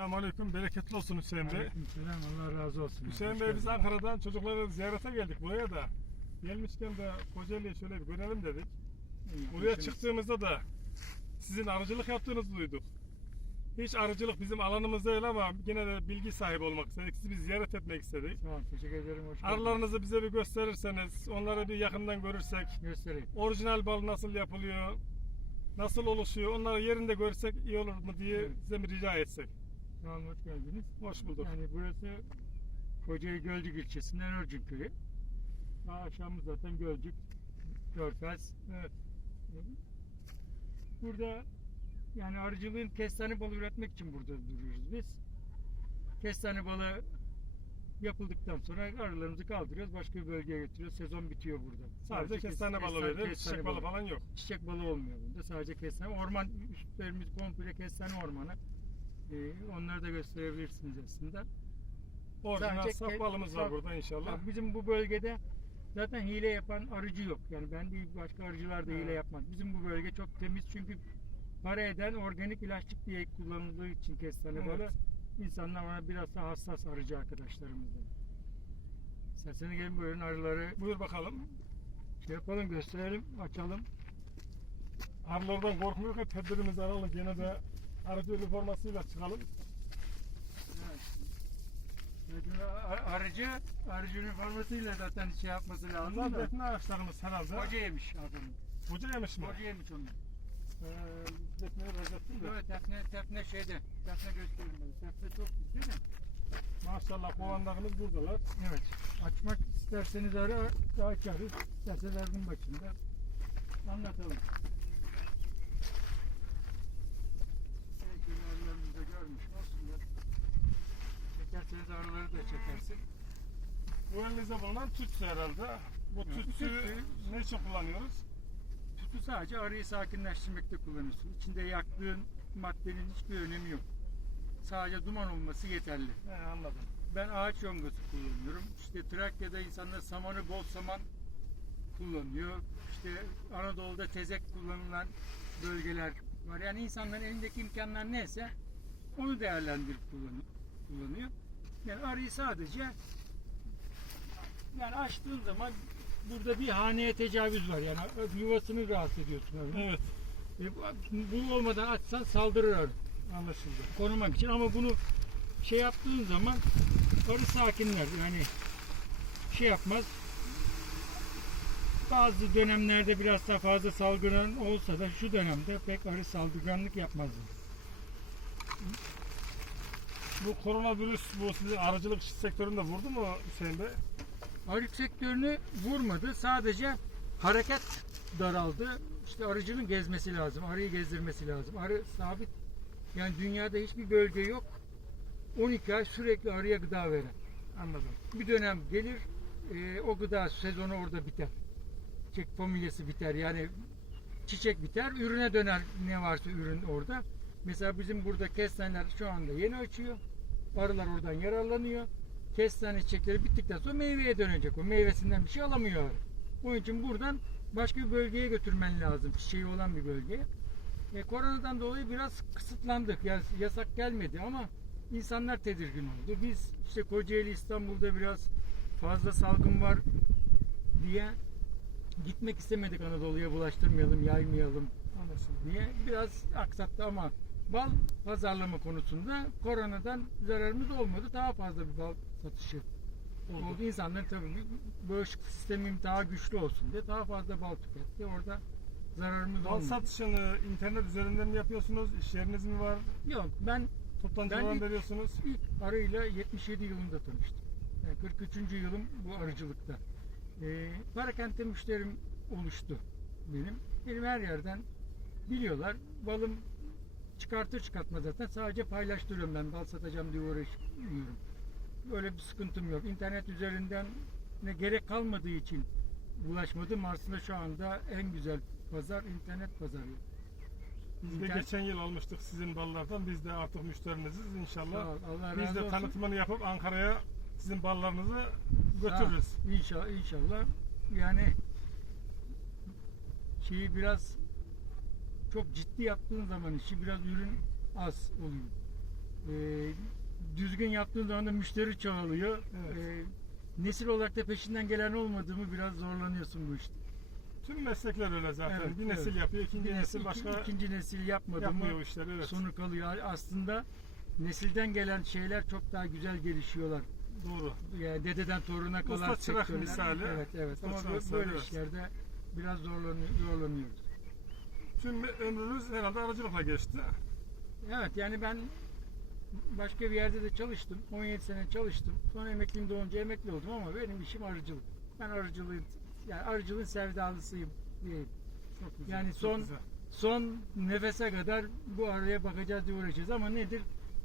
Selamünaleyküm, bereketli olsun Hüseyin Bey. Aleykümselam Allah razı olsun. Hüseyin Bey biz. Ankara'dan çocukları ziyarete geldik buraya da. Gelmişken de Kocaeli'yi şöyle bir görelim dedik. İyi Buraya yapmışsınız. çıktığımızda da sizin arıcılık yaptığınızı duyduk. Hiç arıcılık bizim alanımız değil ama yine de bilgi sahibi olmak istedik. Sizi bir ziyaret etmek istedik. Tamam teşekkür ederim. Hoş. Arılarınızı bize bir gösterirseniz, onları bir yakından görürsek, göstereyim. orijinal bal nasıl yapılıyor, nasıl oluşuyor, onları yerinde görsek iyi olur mu diye Evet. size bir rica etsek. Tamam hoş geldiniz. Hoş bulduk. Yani burası Kocaeli Gölcük ilçesinden Örcük köyü. Daha aşağımız zaten Gölcük, Körfez. Evet. Burada yani arıcılığın kestane balı üretmek için burada duruyoruz biz. Kestane balı yapıldıktan sonra arılarımızı kaldırıyoruz. Başka bir bölgeye götürüyoruz. Sezon bitiyor burada. Sadece kes- kestane balı veriyor, çiçek balı falan yok. Çiçek balığı olmuyor bunda. Sadece kestane. Orman üstlerimiz komple kestane ormanı. Ee, onları da gösterebilirsiniz aslında. Orijinal saf balımız var burada inşallah. Bak bizim bu bölgede zaten hile yapan arıcı yok. Yani ben değil başka arıcılar da hile Evet. yapmaz. Bizim bu bölge çok temiz çünkü para eden organik ilaçlık diye kullanıldığı için kestane Evet. balı insanlar ona biraz daha hassas arıcı arkadaşlarımızdan. İsterseniz gelin buyurun arıları Buyur bakalım. şey yapalım gösterelim açalım. Arılardan korkmuyor ki tedbirimizi alalım. Gene de arıcı üniformasıyla çıkalım. Evet, ar- Arıcı, arıcı üniformasıyla zaten şey yapması lazım Bunlar da. defne ağaçlarımız herhalde. Koca yemiş adamın. Koca yemiş mi? Koca yemiş onu. Ee, defneyi benzettim de. Evet tefne, tefne şeyde. Tefne göstereyim ben. Tefne çok güzel mi? Maşallah kovanlarımız buradalar. Evet. Açmak isterseniz ara açarız. İsterseniz arının başında anlatalım. Belki arılarımızı da görmüş olsunlar. Arıları da çekersin. Bu elimizde bulunan tütsü herhalde. Bu Evet, tütsü tütsü. ne için kullanıyoruz? Tütü sadece arıyı sakinleştirmekte kullanıyorsun. İçinde yaktığın maddenin hiçbir önemi yok. Sadece duman olması yeterli. He anladım. Ben ağaç yongası kullanıyorum. İşte Trakya'da insanlar samanı bol saman kullanıyor. İşte Anadolu'da tezek kullanılan bölgeler var. Yani insanların elindeki imkanlar neyse onu değerlendirip kullanıyor. Yani arıyı sadece yani açtığın zaman burada bir haneye tecavüz var. Yani yuvasını rahatsız ediyorsun arının. Evet. E, bu- olmadan açsan saldırır arı Anlaşıldı. korumak için ama bunu şey yaptığın zaman arı sakinler yani şey yapmaz bazı dönemlerde biraz daha fazla salgılan olsa da şu dönemde pek arı saldırganlık yapmazdı. Bu koronavirüs bu sizin arıcılık sektöründe vurdu mu Hüseyin Bey? Arı sektörünü vurmadı. Sadece hareket daraldı. İşte arıcının gezmesi lazım. Arıyı gezdirmesi lazım. Arı sabit. Yani dünyada hiçbir bölge yok. 12 ay sürekli arıya gıda veren. Anladım. bir dönem gelir e, o gıda sezonu orada biter. Çiçek familyası biter yani çiçek biter ürüne döner ne varsa ürün orada. Mesela bizim burada kestaneler şu anda yeni açıyor. Arılar oradan yararlanıyor. Kestane çiçekleri bittikten sonra meyveye dönecek o. Meyvesinden bir şey alamıyor arı. Onun için buradan başka bir bölgeye götürmen lazım. Çiçeği olan bir bölgeye. E, koronadan dolayı biraz kısıtlandık. Yani yasak gelmedi ama insanlar tedirgin oldu. Biz işte Kocaeli İstanbul'da biraz fazla salgın var diye gitmek istemedik Anadolu'ya bulaştırmayalım, yaymayalım Anlaşıldı. diye biraz aksattı ama bal pazarlama konusunda koronadan zararımız olmadı. Daha fazla bir bal satışı oldu. Oldu. İnsanlar tabii bağışıklık sistemim daha güçlü olsun diye daha fazla bal tüketti. Orada zararımız Bal olmadı. satışını internet üzerinden mi yapıyorsunuz? İş yeriniz mi var? Yok ben ilk- veriyorsunuz? İlk arıyla 77 yılında tanıştım. Yani 43. yılım bu arıcılıkta. Ee, Parakent'te müşterim oluştu benim. Benim her yerden biliyorlar. Balım çıkartır çıkartmaz zaten sadece paylaştırıyorum ben bal satacağım diye uğraşmıyorum. Böyle bir sıkıntım yok. İnternet üzerinden ne gerek kalmadığı için ulaşmadım. Aslında şu anda en güzel pazar internet pazarı. Biz de geçen yıl almıştık sizin ballardan. Biz de artık müşteriniziz inşallah. ol, Allah Biz de olsun. tanıtımını yapıp Ankara'ya sizin ballarınızı götürürüz. İnşallah, inşallah. Yani şeyi biraz çok ciddi yaptığın zaman işi biraz ürün az oluyor. E, düzgün yaptığın zaman da müşteri çoğalıyor. Evet. E, nesil olarak da peşinden gelen olmadığımı biraz zorlanıyorsun bu işte. Tüm meslekler öyle zaten. Evet, bir nesil evet. yapıyor, ikinci Bir nesil iki- başka ikinci nesil yapmadı mı yapmıyor o işleri. Evet. sonu kalıyor. Aslında nesilden gelen şeyler çok daha güzel gelişiyorlar. Doğru. Yani dededen toruna kalan Usta çırak sektörler. misali. Evet evet. Usta Ama misali, böyle evet. işlerde biraz zorlanıyor, zorlanıyoruz. Tüm ömrünüz herhalde aracılıkla geçti. Evet yani ben başka bir yerde de çalıştım. 17 sene çalıştım. Sonra emekliyim doğunca emekli oldum ama benim işim arıcılık. Ben arıcılığın yani arıcılığın sevdalısıyım diyeyim. Çok güzel. Yani son- güzel. Son nefese kadar bu araya bakacağız diye uğraşacağız ama nedir?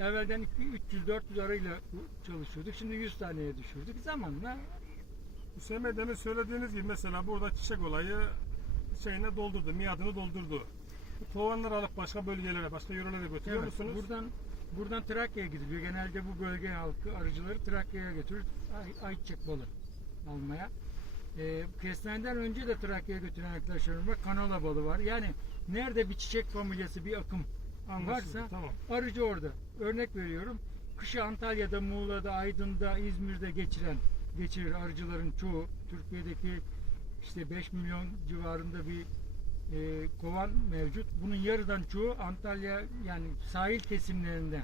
Evvelden 300-400 arayla çalışıyorduk. Şimdi 100 taneye düşürdük. Zamanla Hüseyin Bey demin söylediğiniz gibi mesela burada çiçek olayı şeyine doldurdu, miadını doldurdu. Bu alıp başka bölgelere, başka yörelere götürüyor evet, musunuz? buradan buradan Trakya'ya gidiliyor. Genelde bu bölge halkı arıcıları Trakya'ya götürür. Ay, ayçiçek balı almaya. Ee, kestaneden önce de Trakya'ya götüren arkadaşlarım var. Kanola balı var. Yani nerede bir çiçek familyası, bir akım Anlaşıldı, varsa tamam. arıcı orada. Örnek veriyorum. Kışı Antalya'da, Muğla'da, Aydın'da, İzmir'de geçiren geçirir arıcıların çoğu. Türkiye'deki işte 5 milyon civarında bir e, kovan mevcut. Bunun yarıdan çoğu Antalya yani sahil kesimlerinde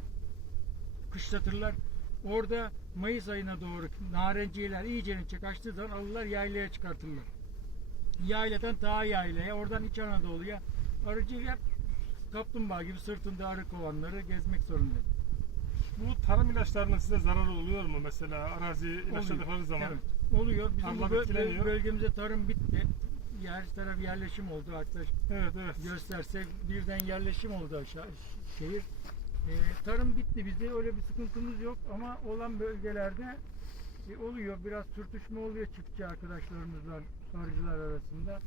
kışlatırlar. Orada Mayıs ayına doğru narenciyeler iyice açtığı zaman alırlar yaylaya çıkartırlar. Yayladan ta yaylaya, oradan İç Anadolu'ya arıcı hep kaplumbağa gibi sırtında arı kovanları gezmek zorunda. Bu tarım ilaçlarının size zararı oluyor mu mesela arazi ilaçladıkları zaman? Evet, oluyor. Bizim Tarla bu bö- etkileniyor. bölgemizde tarım bitti. Her taraf yerleşim oldu. Arkadaş Evet, evet. gösterse birden yerleşim oldu aşağı şehir. Ee, tarım bitti bizde öyle bir sıkıntımız yok ama olan bölgelerde e, oluyor biraz sürtüşme oluyor çiftçi arkadaşlarımızla arıcılar arasında.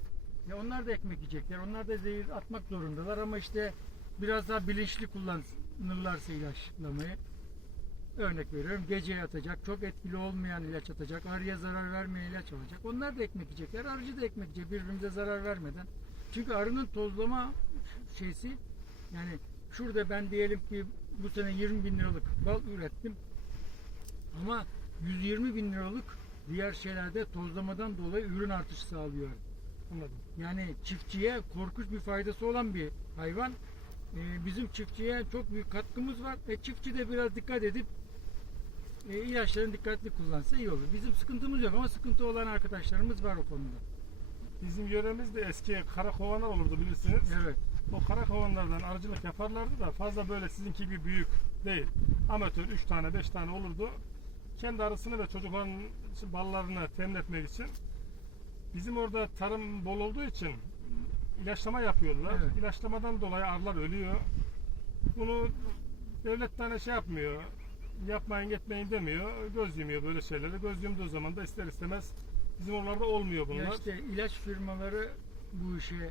Ya onlar da ekmek yiyecekler. Onlar da zehir atmak zorundalar ama işte biraz daha bilinçli kullanırlarsa ilaçlamayı. Örnek veriyorum gece atacak, çok etkili olmayan ilaç atacak, arıya zarar vermeyen ilaç alacak. Onlar da ekmek yiyecekler, arıcı da ekmek yiyecek birbirimize zarar vermeden. Çünkü arının tozlama şeysi yani şurada ben diyelim ki bu sene 20 bin liralık bal ürettim ama 120 bin liralık diğer şeylerde tozlamadan dolayı ürün artışı sağlıyor. Anladım. Yani çiftçiye korkunç bir faydası olan bir hayvan. Ee, bizim çiftçiye çok büyük katkımız var. E, çiftçi de biraz dikkat edip e, ilaçlarını dikkatli kullansa iyi olur. Bizim sıkıntımız yok ama sıkıntı olan arkadaşlarımız var o konuda. Bizim yöremizde eski kara kovanlar olurdu bilirsiniz. Evet. O kara kovanlardan arıcılık yaparlardı da fazla böyle sizinki gibi büyük değil. Amatör 3 tane 5 tane olurdu. Kendi arısını ve çocukların ballarını temin etmek için. Bizim orada tarım bol olduğu için ilaçlama yapıyorlar. Evet. İlaçlamadan dolayı arılar ölüyor. Bunu devlet tane şey yapmıyor. Yapmayın etmeyin demiyor. Göz yumuyor böyle şeyleri. Göz yumduğu zaman da ister istemez bizim oralarda olmuyor bunlar. Ya işte ilaç firmaları bu işe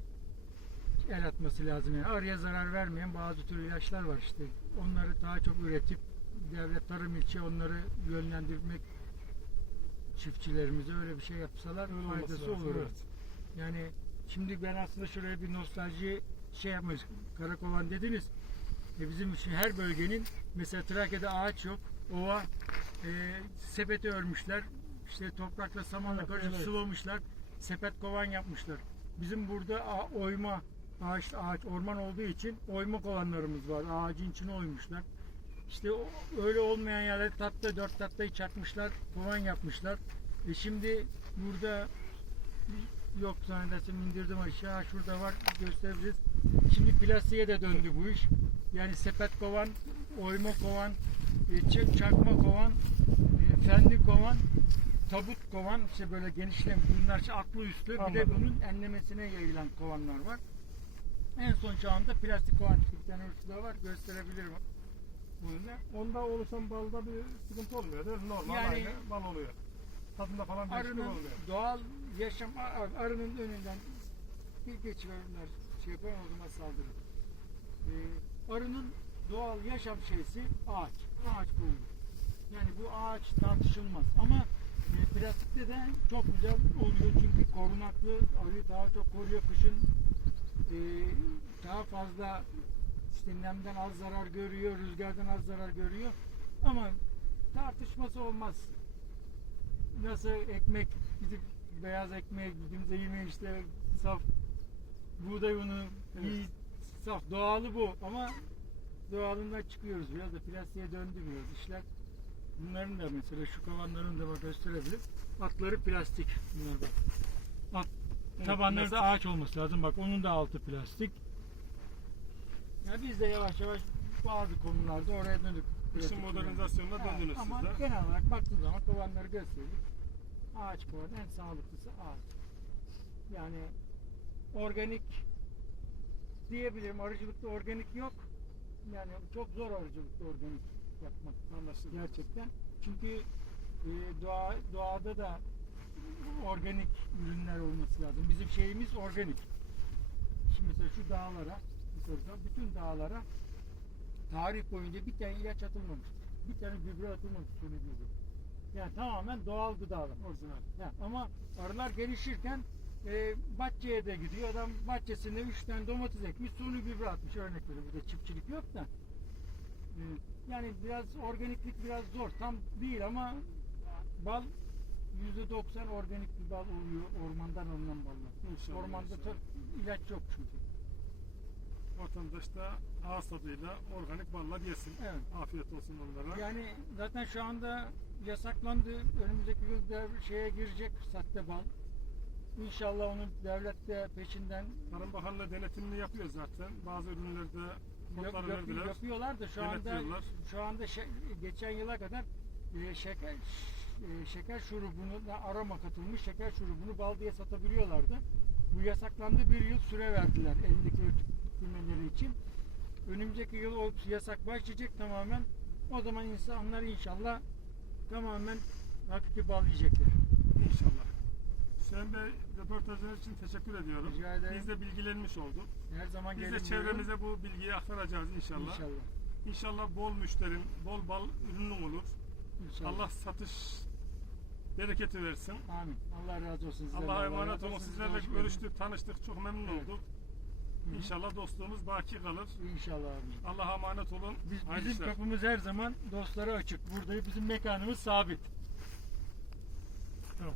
el atması lazım. Yani arıya zarar vermeyen bazı tür ilaçlar var işte. Onları daha çok üretip devlet tarım ilçe onları yönlendirmek çiftçilerimize öyle bir şey yapsalar Öyle faydası lazım, olur. evet. Yani şimdi ben aslında şuraya bir nostalji şey yapmış. Karakovan dediniz. E bizim için her bölgenin mesela Trakya'da ağaç yok. Ova e, sepeti örmüşler. İşte toprakla samanla Evet, karışık evet. sıvamışlar. Sepet kovan yapmışlar. Bizim burada a- oyma ağaç ağaç orman olduğu için oyma kovanlarımız var. Ağacın içine oymuşlar. İşte o- öyle olmayan yerler tatta dört tattayı çakmışlar, kovan yapmışlar. E şimdi burada yok zannedersem indirdim aşağı şurada var gösterebiliriz. Şimdi plastiğe de döndü bu iş. Yani sepet kovan, oyma kovan, e, çakma kovan, e, fenli kovan, tabut kovan işte böyle genişlem bunlar işte atlı üstlü bir de Anladım. bunun enlemesine yayılan kovanlar var. En son şu anda plastik kovan bir tane ölçüde var gösterebilirim. Bunu da. Onda oluşan balda bir sıkıntı olmuyor değil mi? Normal Yani- aynı bal oluyor. Tadında falan bir arının olmuyor. doğal yaşam ar- arının önünden bir geçiverenler şey yapar o zaman saldırır. Ee, arının doğal yaşam şeysi ağaç. Ağaç koyulur. Yani bu ağaç tartışılmaz ama e, plastikte de çok güzel oluyor çünkü korunaklı arıyı daha çok koruyor kışın e, daha fazla işte az zarar görüyor, rüzgardan az zarar görüyor. Ama tartışması olmaz. Nasıl ekmek gidip beyaz ekmek kimse yemiyor işte saf buğday unu Evet. iyi saf doğalı bu ama doğalından çıkıyoruz biraz da plastiğe döndü biraz işler. Bunların da mesela şu kovanların da bak gösterebilir. Atları plastik bunlar bak. At, Evet, tabanları da ağaç olması lazım. Bak onun da altı plastik. Ya biz de yavaş yavaş bazı konularda oraya döndük. İşin modernizasyonuna döndünüz Ha, Ama de. genel olarak baktığın zaman kovanları gösterdik. Ağaç kovanı en sağlıklısı ağaç. Yani organik diyebilirim. Arıcılıkta organik yok. Yani çok zor arıcılıkta organik yapmak Anlaşıldı. gerçekten. Çünkü e, doğa, doğada da organik ürünler olması lazım. Bizim şeyimiz organik. Şimdi mesela şu dağlara, mesela bütün dağlara tarih boyunca bir tane ilaç atılmamış. Bir tane gübre atılmamış suni gübre. Yani tamamen doğal gıdalar. Orijinal. Ya, ama arılar gelişirken e, bahçeye de gidiyor. Adam bahçesinde üç tane domates ekmiş, suni gübre atmış. Örnek veriyorum. Burada çiftçilik yok da. E, yani biraz organiklik biraz zor. Tam değil ama bal yüzde doksan organik bir bal oluyor. Ormandan alınan ballar. İnşallah, Ormanda inşallah. ilaç yok çünkü. Vatandaş da ağız tadıyla organik ballar yesin. Evet. Afiyet olsun onlara. Yani zaten şu anda yasaklandı. Önümüzdeki yıl dev- şeye girecek sahte bal. İnşallah onun devlet de peşinden Tarım Bakanlığı denetimini yapıyor zaten. Bazı ürünlerde Yap- kodları yap- verdiler. yapıyorlar da şu anda Denetliyorlar. şu anda şe- geçen yıla kadar e, şeker e, şeker şurubunu da aroma katılmış şeker şurubunu bal diye satabiliyorlardı. Bu yasaklandı bir yıl süre verdiler elindeki bitirmeleri için. Önümüzdeki yıl o yasak başlayacak tamamen. O zaman insanlar inşallah tamamen hakiki bal yiyecekler. İnşallah. Hüseyin Bey röportajınız için teşekkür ediyorum. Rica ederim. Biz de bilgilenmiş olduk. Her zaman Biz gelin de buyurun. çevremize bu bilgiyi aktaracağız inşallah. İnşallah. İnşallah bol müşterin, bol bal ürünün olur. İnşallah. Allah satış bereketi versin. Amin. Allah razı olsun sizlerden. Allah'a Allah emanet olun. olsun. Sizlerle görüştük, tanıştık. Çok memnun Evet. olduk. İnşallah dostluğumuz baki kalır. İnşallah abi. Allah'a emanet olun. Biz, Hayırlı bizim işler. kapımız her zaman dostlara açık. Burada bizim mekanımız sabit. Tamam.